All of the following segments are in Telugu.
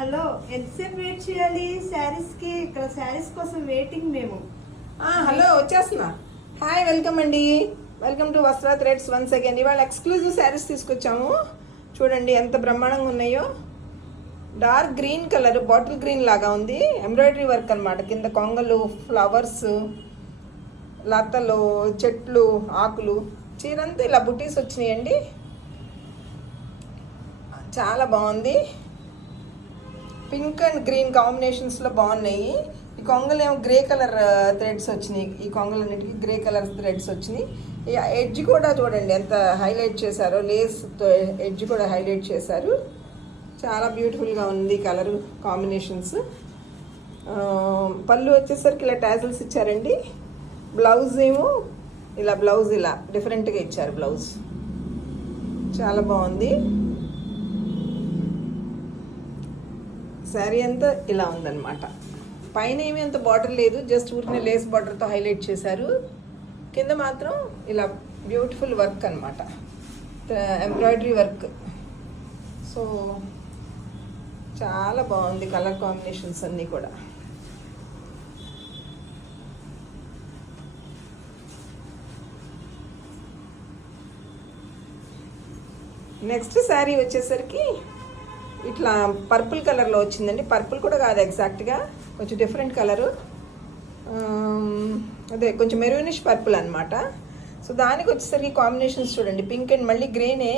హలో, ఎంతసేపు వెయిట్ చేయాలి శారీస్కి? ఇక్కడ శారీస్ కోసం వెయిటింగ్ మేము. హలో, వచ్చేస్తున్నా. హాయ్, వెల్కమ్ అండి. వెల్కమ్ టు వస్త్ర థ్రెడ్స్ వన్స్ అగైన్. ఇవాళ ఎక్స్క్లూజివ్ శారీస్ తీసుకొచ్చాము. చూడండి ఎంత బ్రహ్మాండంగా ఉన్నాయో. Dark green colour, bottle green లాగా ఉంది. ఎంబ్రాయిడరీ వర్క్ అనమాట. కింద కొంగలు, ఫ్లవర్స్, లతలు, చెట్లు, ఆకులు, చీరంతా ఇలా బుటీస్ వచ్చినాయండి. చాలా బాగుంది. పింక్ అండ్ గ్రీన్ కాంబినేషన్స్లో బాగున్నాయి. ఈ కొంగలు ఏమో గ్రే కలర్ థ్రెడ్స్ వచ్చినాయి. ఈ కొంగలన్నిటికీ గ్రే కలర్ థ్రెడ్స్ వచ్చినాయి. ఈ ఎడ్జ్ కూడా చూడండి ఎంత హైలైట్ చేశారో. లేస్తో ఎడ్జ్ కూడా హైలైట్ చేశారు. చాలా బ్యూటిఫుల్గా ఉంది కలర్ కాంబినేషన్స్. పళ్ళు వచ్చేసరికి ఇలా టాజిల్స్ ఇచ్చారండి. బ్లౌజ్ ఏమో బ్లౌజ్ ఇలా డిఫరెంట్గా ఇచ్చారు. బ్లౌజ్ చాలా బాగుంది. శారీ అంతా ఇలా ఉందన్నమాట. పైన ఏమీ అంత బార్డర్ లేదు, జస్ట్ ఊరినే లేస్ బార్డర్తో హైలైట్ చేశారు. కింద మాత్రం ఇలా బ్యూటిఫుల్ వర్క్ అనమాట, ఎంబ్రాయిడరీ వర్క్. సో చాలా బాగుంది కలర్ కాంబినేషన్స్ అన్నీ కూడా. నెక్స్ట్ శారీ వచ్చేసరికి ఇట్లా పర్పుల్ కలర్లో వచ్చిందండి. పర్పుల్ కూడా కాదు ఎగ్జాక్ట్గా, కొంచెం డిఫరెంట్ కలరు. అదే కొంచెం మెరూనిష్ పర్పుల్ అనమాట. సో దానికి వచ్చేసరికి కాంబినేషన్స్ చూడండి. పింక్ అండ్ మళ్ళీ గ్రీనే.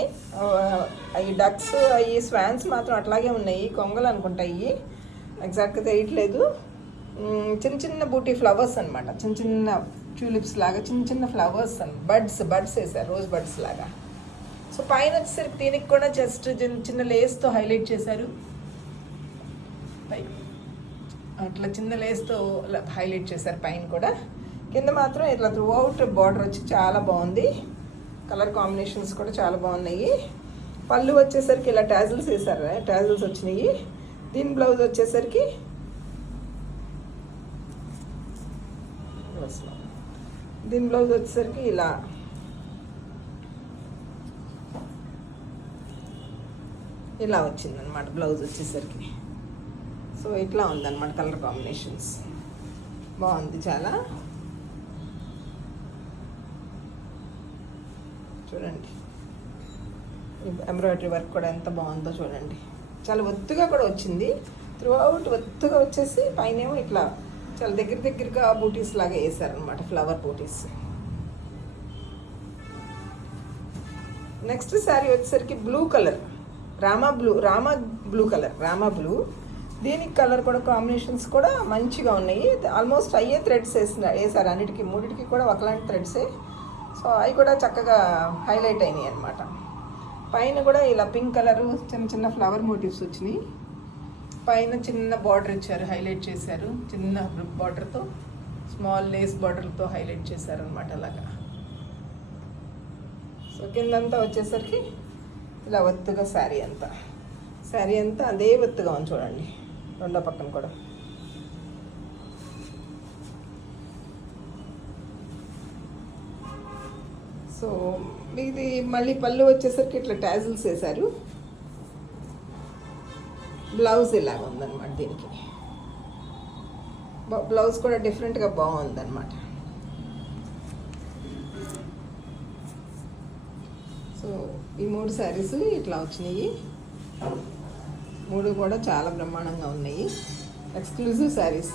అవి డక్స్, అవి స్వాన్స్ మాత్రం అట్లాగే ఉన్నాయి. కొంగలు అనుకుంటాయి, ఎగ్జాక్ట్గా తెలియట్లేదు. చిన్న చిన్న బూటీ ఫ్లవర్స్ అనమాట. చిన్న చిన్న ట్యూలిప్స్ లాగా చిన్న చిన్న ఫ్లవర్స్, బడ్స్ వేసారు, రోజ్ బడ్స్ లాగా. సో పైన వచ్చేసరికి దీనికి కూడా జస్ట్ చిన్న లేస్తో హైలైట్ చేశారు. అట్లా చిన్న లేస్తో హైలైట్ చేశారు పైన కూడా. కింద మాత్రం ఇట్లా త్రూ అవుట్ బార్డర్ వచ్చి చాలా బాగుంది. కలర్ కాంబినేషన్స్ కూడా చాలా బాగున్నాయి. పళ్ళు వచ్చేసరికి ఇలా టాజిల్స్ వేసారు, టాజిల్స్ వచ్చినాయి. దీని బ్లౌజ్ వచ్చేసరికి ఇలా వచ్చిందనమాట బ్లౌజ్ వచ్చేసరికి. సో ఇట్లా ఉందన్నమాట కలర్ కాంబినేషన్స్. బాగుంది చాలా. చూడండి ఎంబ్రాయిడరీ వర్క్ కూడా ఎంత బాగుందో చూడండి. చాలా ఒత్తుగా కూడా వచ్చింది. త్రూ అవుట్ ఒత్తుగా వచ్చేసి పైనేమో ఇట్లా చాలా దగ్గరగా బూటీస్ లాగా వేసారనమాట, ఫ్లవర్ బూటీస్. నెక్స్ట్ శారీ వచ్చేసరికి బ్లూ కలర్, రామా బ్లూ. దీనికి కలర్ కూడా కాంబినేషన్స్ కూడా మంచిగా ఉన్నాయి. ఆల్మోస్ట్ అయ్యే థ్రెడ్స్ వేసారు అన్నిటికీ, మూడింటికి కూడా ఒకలాంటి థ్రెడ్సే. సో అవి కూడా చక్కగా హైలైట్ అయినాయి అనమాట. పైన కూడా ఇలా పింక్ కలరు చిన్న చిన్న ఫ్లవర్ మోటివ్స్ వచ్చినాయి. పైన చిన్న బార్డర్ ఇచ్చారు, హైలైట్ చేశారు. చిన్న బార్డర్తో స్మాల్ లేస్ బార్డర్తో హైలైట్ చేశారు అనమాట అలాగా. సో కిందంతా వచ్చేసరికి ఇలా ఒత్తుగా శారీ అంతా అదే ఒత్తుగా ఉంది చూడండి. రెండో పక్కన కూడా సో ఇది మళ్ళీ పళ్ళు వచ్చేసరికి ఇట్లా టాజిల్స్ వేశారు. బ్లౌజ్ ఇలాగ ఉందన్నమాట. దీనికి బ్లౌజ్ కూడా డిఫరెంట్గా బాగుందన్నమాట. సో ఈ 3 శారీస్ ఇట్లా వచ్చినాయి. 3 కూడా చాలా బ్రహ్మాండంగా ఉన్నాయి. ఎక్స్క్లూజివ్ శారీస్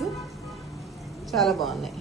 చాలా బాగున్నాయి.